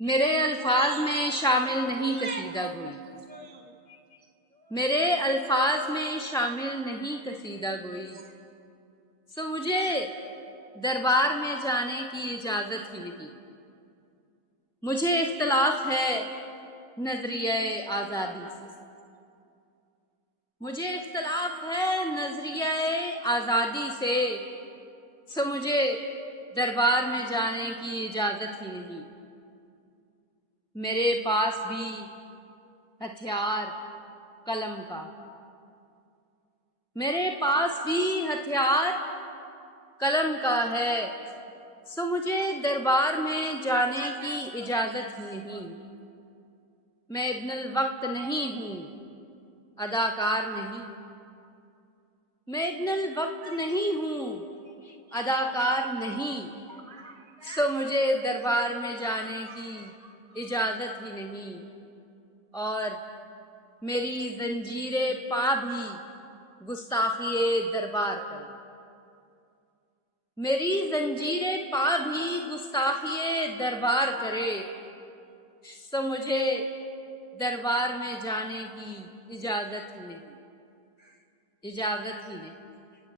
میرے الفاظ میں شامل نہیں قصیدہ گوئی، میرے الفاظ میں شامل نہیں قصیدہ گوئی، سو مجھے دربار میں جانے کی اجازت ہی نہیں۔ مجھے اختلاف ہے نظریہ آزادی سے، مجھے اختلاف ہے نظریہ آزادی سے، سو مجھے دربار میں جانے کی اجازت ہی نہیں۔ میرے پاس بھی ہتھیار قلم کا، میرے پاس بھی ہتھیار قلم کا ہے، سو مجھے دربار میں جانے کی اجازت ہی نہیں۔ میں ابن الوقت نہیں ہوں، اداکار نہیں، میں ابن الوقت نہیں ہوں، اداکار نہیں، سو مجھے دربار میں جانے کی اجازت ہی نہیں۔ اور میری زنجیر پا بھی گستاخی دربار کرے، میری زنجیر پا بھی گستاخی دربار کرے، سو مجھے دربار میں جانے کی اجازت ہی نہیں، اجازت ہی نہیں۔